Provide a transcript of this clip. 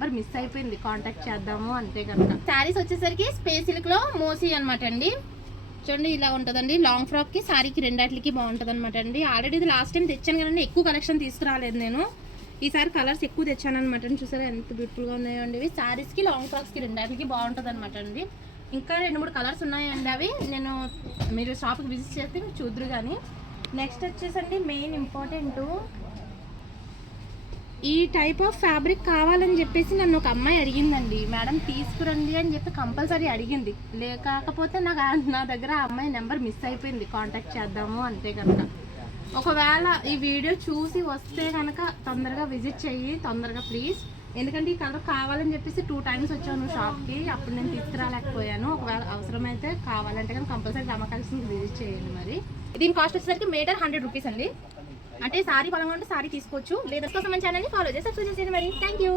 Number miss అయిపోయింది, contact చేద్దాము అంతే కనుక. శారీస్ వచ్చేసరికి స్పేస్ సిల్క్లో మోసీ అనమాట అండి. చూడండి ఇలా ఉంటుందండి. లాంగ్ ఫ్రాక్కి శారీకి రెండాట్లకి బాగుంటుంది అనమాట అండి. ఆల్రెడీ ఇది లాస్ట్ టైం తెచ్చాను కానీ ఎక్కువ కలెక్షన్ తీసుకురాలేదు నేను. ఈసారి కలర్స్ ఎక్కువ తెచ్చాను అనమాట అండి. చూసారా ఎంత బ్యూటిఫుల్గా ఉన్నాయో అండి. ఇవి శారీస్కి లాంగ్ ఫ్రాక్స్కి రెండాట్లకి బాగుంటుంది అనమాట అండి. ఇంకా 2-3 కలర్స్ ఉన్నాయండి. అవి నేను మీరు షాప్కి విజిట్ చేస్తే మీరు చూద్దరు. కానీ నెక్స్ట్ వచ్చేసండి మెయిన్ ఇంపార్టెంట్, ఈ టైప్ ఆఫ్ ఫ్యాబ్రిక్ కావాలని చెప్పేసి నన్ను ఒక అమ్మాయి అడిగిందండి. మేడం తీసుకురండి అని చెప్పి కంపల్సరీ అడిగింది. లేకపోతే నా దగ్గర ఆ అమ్మాయి నెంబర్ మిస్ అయిపోయింది, కాంటాక్ట్ చేద్దాము అంతే కనుక. ఒకవేళ ఈ వీడియో చూసి వస్తే కనుక తొందరగా విజిట్ చెయ్యి, తొందరగా ప్లీజ్. ఎందుకంటే ఈ కలర్ కావాలని చెప్పేసి 2 times వచ్చాను షాప్కి, అప్పుడు నేను తీసుకురాలేకపోయాను. ఒకవేళ అవసరమైతే కావాలంటే కానీ కంపల్సరీ రమ కలెక్షన్కి విజిట్ చేయండి. మరి దీని కాస్ట్ వచ్చేసరికి మీటర్ 100 రూపీస్ అండి. అంటే సారీ పరంగా ఉంటే సారీ తీసుకోవచ్చు. లేదా కోసం మన ఛానల్ని ఫాలో చేసి సబ్స్క్రైబ్ చేసేయండి. మరి థ్యాంక్ యూ.